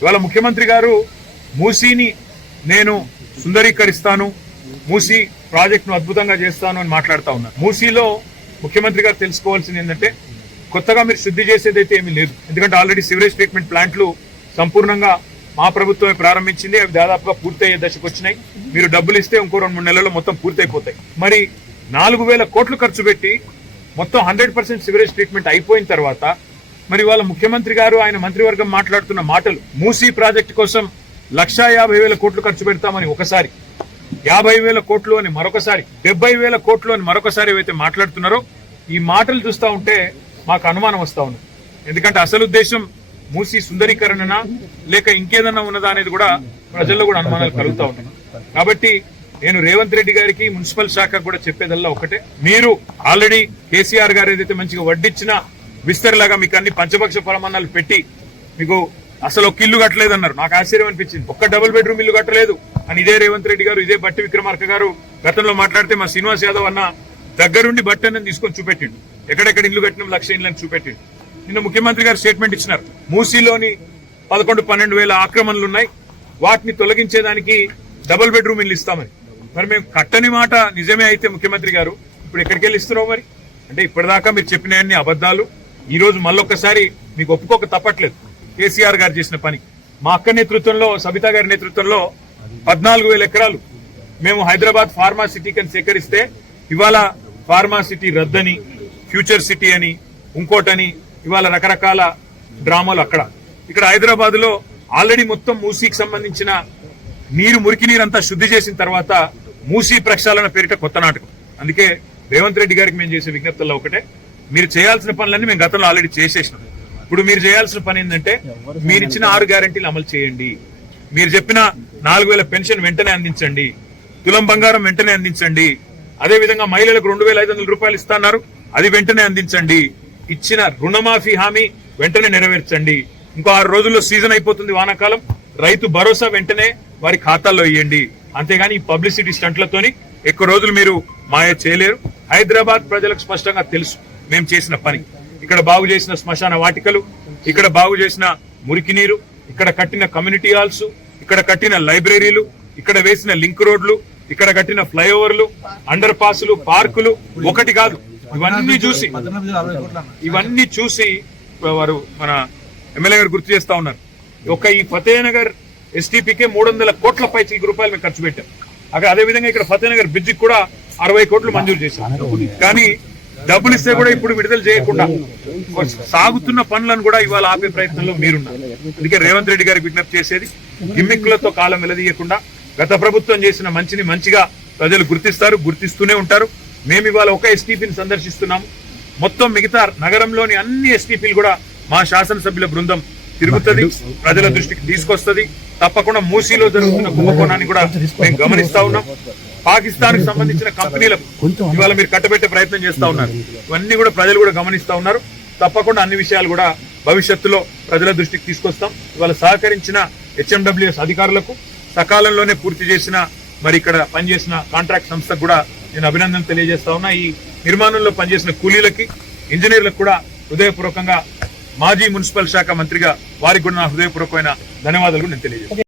ఇవాళ ముఖ్యమంత్రి గారు మూసీని నేను సుందరీకరిస్తాను, మూసీ ప్రాజెక్టును అద్భుతంగా చేస్తాను అని మాట్లాడుతూ ఉన్నారు. మూసీలో ముఖ్యమంత్రి గారు తెలుసుకోవాల్సింది ఏంటంటే కొత్తగా మీరు శుద్ధి చేసేదైతే ఏమీ లేదు. ఎందుకంటే ఆల్రెడీ సివరేజ్ ట్రీట్మెంట్ ప్లాంట్లు సంపూర్ణంగా మా ప్రభుత్వమే ప్రారంభించింది. అవి దాదాపుగా పూర్తయ్యే దశకు వచ్చినాయి. మీరు డబ్బులు ఇస్తే ఇంకో 2-3 నెలల్లో మొత్తం పూర్తయిపోతాయి. మరి 4,000 కోట్లు ఖర్చు పెట్టి మొత్తం 100% సివరేజ్ ట్రీట్మెంట్ అయిపోయిన తర్వాత మరి వాళ్ళ ముఖ్యమంత్రి గారు ఆయన మంత్రివర్గం మాట్లాడుతున్న మాటలు మూసీ ప్రాజెక్టు కోసం 1,50,000 కోట్లు ఖర్చు పెడతామని ఒకసారి, 50,000 కోట్లు అని మరొకసారి, 70,000 కోట్లు అని మరొకసారి ఏవైతే మాట్లాడుతున్నారో ఈ మాటలు చూస్తూ ఉంటే మాకు అనుమానం వస్తా ఉంది. ఎందుకంటే అసలు ఉద్దేశం మూసీ సుందరీకరణనా లేక ఇంకేదన్నా ఉన్నదా అనేది కూడా ప్రజల్లో కూడా అనుమానాలు కలుగుతూ ఉన్నాయి. కాబట్టి నేను రేవంత్ రెడ్డి గారికి మున్సిపల్ శాఖకు కూడా చెప్పేదల్లా ఒకటే, మీరు ఆల్రెడీ కేసీఆర్ గారు ఏదైతే మంచిగా వడ్డిచ్చిన విస్తరిలాగా మీకు అన్ని పంచపక్ష ప్రమాణాలు పెట్టి మీకు అసలు ఒక ఇల్లు కట్టలేదన్నారు. నాకు ఆశ్చర్యం అనిపించింది. ఒక్క డబుల్ బెడ్రూమ్ ఇల్లు కట్టలేదు అని ఇదే రేవంత్ రెడ్డి గారు, ఇదే బట్టి విక్రమార్క గారు గతంలో మాట్లాడితే మా శ్రీనివాస్ యాదవ్ అన్న దగ్గరుండి బట్టి అన్నది తీసుకొని చూపెట్టిండు. ఎక్కడెక్కడ ఇల్లు కట్టిన 1,00,000 ఇళ్ళని చూపెట్టిండు. నిన్న ముఖ్యమంత్రి గారు స్టేట్మెంట్ ఇచ్చినారు, మూసీలోని 11-12 ఆక్రమణలు ఉన్నాయి, వాటిని తొలగించేదానికి డబుల్ బెడ్రూమ్ ఇల్లు ఇస్తామని. మరి మేము కట్టని మాట నిజమే అయితే ముఖ్యమంత్రి గారు ఇప్పుడు ఎక్కడికి వెళ్ళి ఇస్తున్నావు? మరి అంటే ఇప్పటిదాకా మీరు చెప్పినవన్నీ అబద్ధాలు. ఈ రోజు మళ్ళొక్కసారి మీకు ఒప్పుకోక తప్పట్లేదు. కేసీఆర్ గారు చేసిన పని, మా అక్క నేతృత్వంలో, సబితా గారి నేతృత్వంలో 14,000 ఎకరాలు మేము హైదరాబాద్ ఫార్మా సిటీకి అని సేకరిస్తే ఇవాళ ఫార్మా సిటీ రద్దని, ఫ్యూచర్ సిటీ అని, ఇంకోటని ఇవాళ రకరకాల డ్రామాలు అక్కడ. ఇక్కడ హైదరాబాద్ లో ఆల్రెడీ మొత్తం మూసీకి సంబంధించిన నీరు, మురికి నీరంతా శుద్ధి చేసిన తర్వాత మూసీ ప్రక్షాళన పేరిట కొత్త నాటకం. అందుకే రేవంత్ రెడ్డి గారికి మేము చేసే విజ్ఞప్తుల్లో ఒకటే, మీరు చేయాల్సిన పనులన్నీ మేము గతంలో ఆల్రెడీ చేసేసినాం. ఇప్పుడు మీరు చేయాల్సిన పని ఏంటంటే మీరు ఇచ్చిన 6 గ్యారెంటీలు అమలు చేయండి. మీరు చెప్పిన 4,000 పెన్షన్ వెంటనే అందించండి, తులం బంగారం వెంటనే అందించండి, అదేవిధంగా మహిళలకు 2,500 రూపాయలు ఇస్తున్నారు, అది వెంటనే అందించండి, ఇచ్చిన రుణమాఫీ హామీ వెంటనే నెరవేర్చండి. ఇంకో 6 రోజుల్లో సీజన్ అయిపోతుంది వానాకాలం, రైతు భరోసా వెంటనే వారి ఖాతాల్లో ఇవ్వండి. అంతేగాని ఈ పబ్లిసిటీ స్టంట్లతోని ఎక్కువ రోజులు మీరు మాయ చేయలేరు. హైదరాబాద్ ప్రజలకు స్పష్టంగా తెలుసు మేము చేసిన పని. ఇక్కడ బాగు చేసిన శ్మశాన వాటికలు, ఇక్కడ బాగు చేసిన మురికి నీరు, ఇక్కడ కట్టిన కమ్యూనిటీ హాల్స్, ఇక్కడ కట్టిన లైబ్రరీలు, ఇక్కడ వేసిన లింక్ రోడ్లు, ఇక్కడ కట్టిన ఫ్లైఓవర్లు, అండర్ పాసులు, పార్కులు, ఒకటి కాదు ఇవన్నీ చూసి వారు మన ఎమ్మెల్యే గారు గుర్తు చేస్తా ఉన్నారు. ఒక ఈ ఫతేనగర్ ఎస్టీపీకే 300 కోట్ల పైచీలకు రూపాయలు మేము ఖర్చు పెట్టాం. అక్కడ అదేవిధంగా ఇక్కడ ఫతేనగర్ బ్రిడ్జికి కూడా 60 కోట్లు మంజూరు చేశాం. కానీ డబ్బులు ఇస్తే కూడా ఇప్పుడు విడుదల చేయకుండా సాగుతున్న పనులను కూడా ఇవాళ ఆపే ప్రయత్నంలో మీరున్నారు. అందుకే రేవంత్ రెడ్డి గారికి విజ్ఞప్తి చేసేది, గిమ్మిక్కులతో కాలం వెలదీయకుండా గత ప్రభుత్వం చేసిన మంచిని మంచిగా ప్రజలు గుర్తిస్తారు, గుర్తిస్తూనే ఉంటారు. మేము ఇవాళ ఒక ఎస్టీపీని సందర్శిస్తున్నాము. మొత్తం మిగతా నగరంలోని అన్ని ఎస్టీపీలు కూడా మా శాసనసభ్యుల బృందం తిరుగుతుంది, ప్రజల దృష్టికి తీసుకొస్తుంది. తప్పకుండా మూసీలో జరుగుతున్న కుంభకోణాన్ని కూడా మేము గమనిస్తా ఉన్నాం. పాకిస్తాన్ కి సంబంధించిన కంపెనీలకు ఇవాళ మీరు కట్టబెట్టే ప్రయత్నం చేస్తా ఉన్నారు. ఇవన్నీ కూడా ప్రజలు కూడా గమనిస్తా ఉన్నారు. తప్పకుండా అన్ని విషయాలు కూడా భవిష్యత్తులో ప్రజల దృష్టికి తీసుకొస్తాం. ఇవాళ సహకరించిన హెచ్ఎండబ్ల్యూఎస్ అధికారులకు, సకాలంలోనే పూర్తి చేసిన మరి ఇక్కడ పనిచేసిన కాంట్రాక్ట్ సంస్థకు కూడా నేను అభినందనలు తెలియజేస్తా ఉన్నా. ఈ నిర్మాణంలో పనిచేసిన కూలీలకి, ఇంజనీర్లకు కూడా హృదయపూర్వకంగా మాజీ మున్సిపల్ శాఖ మంత్రిగా వారికి కూడా నా హృదయపూర్వకమైన ధన్యవాదాలు నేను తెలియజేస్తాను.